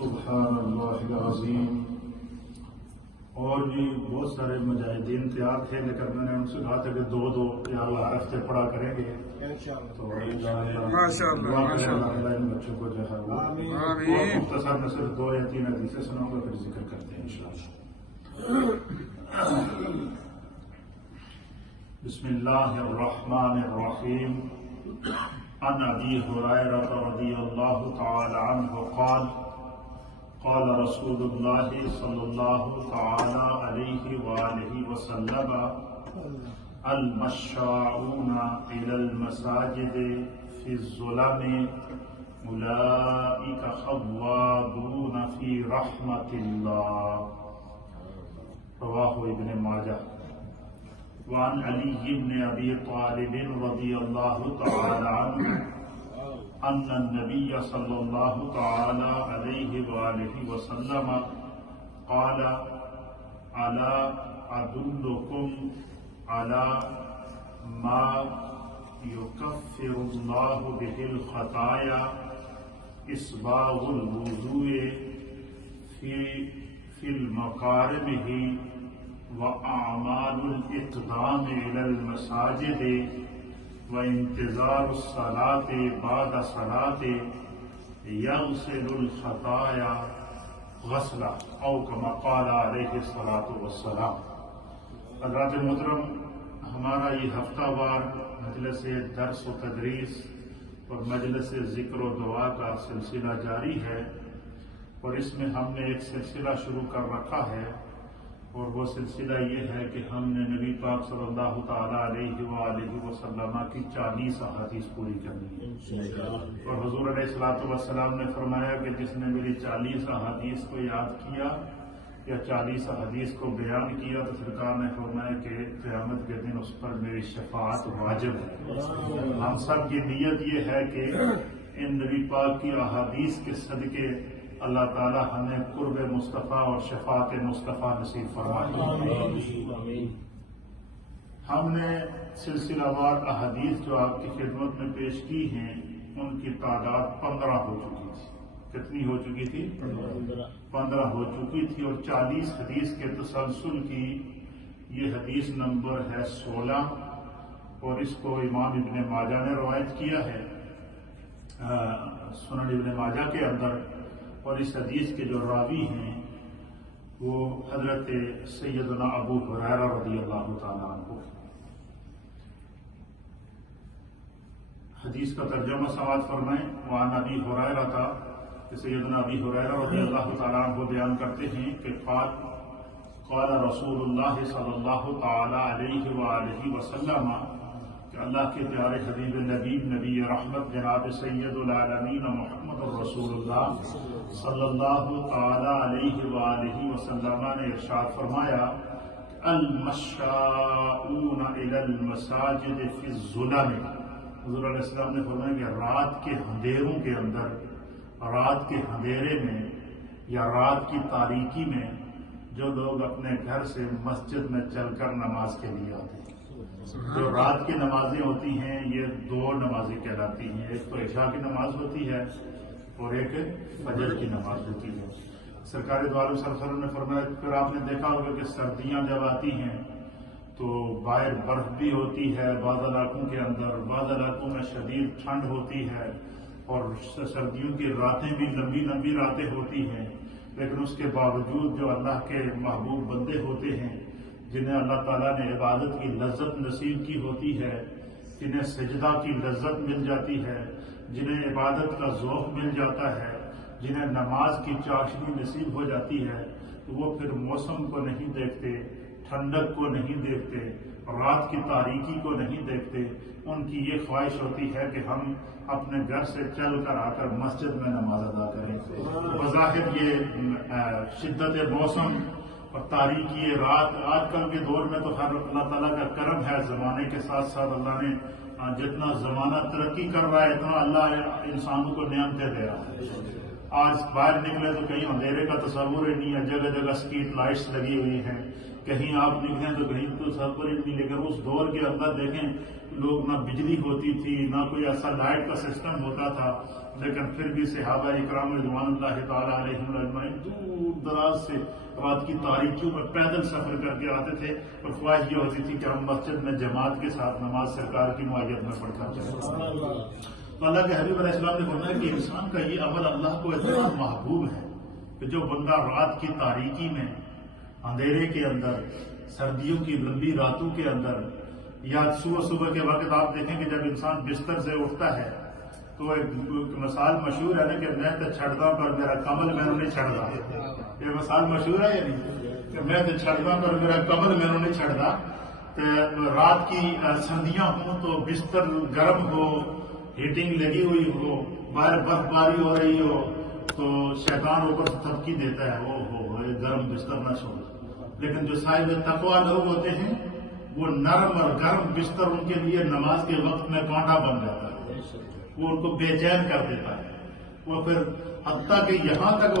سبحان اللہ العظیم. اور بھی بہت سارے مجاہدین تیار تھے، لیکن میں نے ان سے کہا تھا کہ دو یا اللہ ہر ہفتے پڑھا کریں گے. تو ان بچوں کو جو ہے مختصر میں صرف 2 یا 3 حدیثیں سناؤں گا، پھر ذکر کرتے ہیں انشاءاللہ. بسم اللہ الرحمن الرحیم. عن ابی ہریرہ رضی اللہ تعالی عنہ قال قال رسول اللہ صلی اللہ تعالی علیہ وآلہ وسلم المشاؤون إلى المساجد في الظلم أولئك خوادون في رحمة الله. رواه ابن ماجہ. وعن علی بن ابی طالب رضی اللہ تعالی عنہ ان النبی صلی اللہ تعالی علیہ وآلہ وسلم قال الا ادلکم على ما يكفر الله به الخطايا اسباغ الوضوء في المقاربه وأعمال الإقدام إلى المساجد وانتظار الصلاة بعد صلاة يغسل الخطايا غسلا أو كما قال عليه الصلاة والسلام. حضرات محترم، ہمارا یہ ہفتہ وار مجلس درس و تدریس اور مجلس ذکر و دعا کا سلسلہ جاری ہے، اور اس میں ہم نے ایک سلسلہ شروع کر رکھا ہے، اور وہ سلسلہ یہ ہے کہ ہم نے نبی پاک صلی اللہ تعالی علیہ وآلہ وسلم کی 40 احادیث پوری کرنی ہے. اور حضور علیہ الصلوۃ والسلام نے فرمایا کہ جس نے میری 40 احادیث کو یاد کیا یا 40 احادیث کو بیان کیا تو سرکار نے فرمایا کہ قیامت کے دن اس پر میری شفاعت واجب ہے. ہم سب کی نیت یہ ہے کہ ان نبی پاک کی احادیث کے صدقے اللہ تعالی ہمیں قرب مصطفیٰ اور شفاعت مصطفیٰ نصیب فرمائے. ہم نے سلسلہ وار احادیث جو آپ کی خدمت میں پیش کی ہیں ان کی تعداد 15 ہو چکی تھی. کتنی ہو چکی تھی؟ 15 ہو چکی تھی. اور 40 حدیث کے تسلسل کی یہ حدیث نمبر ہے 16، اور اس کو امام ابن ماجہ نے روایت کیا ہے سنن ابن ماجہ کے اندر. اور اس حدیث کے جو راوی ہیں وہ حضرت سیدنا ابو ہریرہ رضی اللہ تعالیٰ عنہ. حدیث کا ترجمہ سماعت فرمائیں. وعن ابی ہریرہ تھا کہ سیدنا ابی ہریرہ رضی اللہ تعالیٰ عنہ بیان کرتے ہیں کہ قال رسول اللہ صلی اللہ تعالی علیہ وآلہ وسلم کہ اللہ کے پیارے حبیب نبی رحمت جناب سید العالمین محمد رسول اللہ صلی اللہ تعالی علیہ وآلہ وسلم نے ارشاد فرمایا المشاؤون الی المساجد فی الظلم. حضور علیہ السلام نے فرمایا کہ رات کے اندھیروں کے اندر، رات کے اندھیرے میں یا رات کی تاریکی میں جو لوگ اپنے گھر سے مسجد میں چل کر نماز کے لیے آتے ہیں. جو رات کی نمازیں ہوتی ہیں یہ 2 نمازیں کہلاتی ہیں. ایک تو عشاء کی نماز ہوتی ہے اور ایک فجر کی نماز ہوتی ہے. سرکار دو عالم صلی اللہ علیہ وسلم نے فرمایا، پھر آپ نے دیکھا ہوگا کہ سردیاں جب آتی ہیں تو باہر برف بھی ہوتی ہے بعض علاقوں کے اندر، بعض علاقوں میں شدید ٹھنڈ ہوتی ہے، اور سردیوں کی راتیں بھی لمبی لمبی راتیں ہوتی ہیں. لیکن اس کے باوجود جو اللہ کے محبوب بندے ہوتے ہیں جنہیں اللہ تعالیٰ نے عبادت کی لذت نصیب کی ہوتی ہے، جنہیں سجدہ کی لذت مل جاتی ہے، جنہیں عبادت کا ذوق مل جاتا ہے، جنہیں نماز کی چاشنی نصیب ہو جاتی ہے، تو وہ پھر موسم کو نہیں دیکھتے، ٹھنڈک کو نہیں دیکھتے، رات کی تاریکی کو نہیں دیکھتے. ان کی یہ خواہش ہوتی ہے کہ ہم اپنے گھر سے چل کر آ کر مسجد میں نماز ادا کریں. بظاہر یہ شدت موسم اور تاریکی رات آج کل کے دور میں تو ہر اللہ تعالیٰ کا کرم ہے، زمانے کے ساتھ ساتھ اللہ نے جتنا زمانہ ترقی کر رہا ہے اتنا اللہ انسانوں کو نعمتیں دے رہا ہے. آج باہر نکلے تو کہیں اندھیرے کا تصور ہی نہیں ہے، جگہ جگہ اسٹریٹ لائٹس لگی ہوئی ہیں، کہیں آپ نکلیں تو کہیں تو سر پر نہیں، لیکن اس دور کے اندر دیکھیں لوگ نہ بجلی ہوتی تھی نہ کوئی ایسا لائٹ کا سسٹم ہوتا تھا، لیکن پھر بھی صحابہ اکرام رضوان اللہ تعالیٰ علیہم اجمعین دور دراز سے رات کی تاریکیوں میں پیدل سفر کر کے آتے تھے، اور خواہش یہ ہوتی تھی کہ ہم مسجد میں جماعت کے ساتھ نماز سرکار کی معیت میں پڑھتا چلے۔ تو اللہ کے حبیب علیہ السلام نے فرمایا کہ انسان کا یہ عمل اللہ کو اتنا محبوب ہے کہ جو بندہ رات کی تاریکی میں، اندھیرے کے اندر، سردیوں کی لمبی راتوں کے اندر، یا صبح کے وقت آپ دیکھیں کہ جب انسان بستر سے اٹھتا ہے تو ایک مثال مشہور ہے نا کہ میں تو چھڑتا پر میرا کمل میں نہیں چھڑتا، یہ مثال مشہور ہے یا نہیں کہ میں تو چھڑتا پر میرا کمل میں نہیں چھڑتا۔ رات کی سردیاں ہوں تو بستر گرم ہو، ہیٹنگ لگی ہوئی ہو، باہر برف باری ہو رہی ہو تو شیطان اوپر تھپکی دیتا ہے، ہو یہ گرم بستر نہ چھوڑ۔ لیکن جو صاحب تقویٰ لوگ ہوتے ہیں وہ نرم اور گرم بستر ان کے لیے نماز کے وقت میں کانٹا بن جاتا ہے، وہ ان کو بے چین کر دیتا ہے، وہ پھر حتیٰ کہ یہاں تک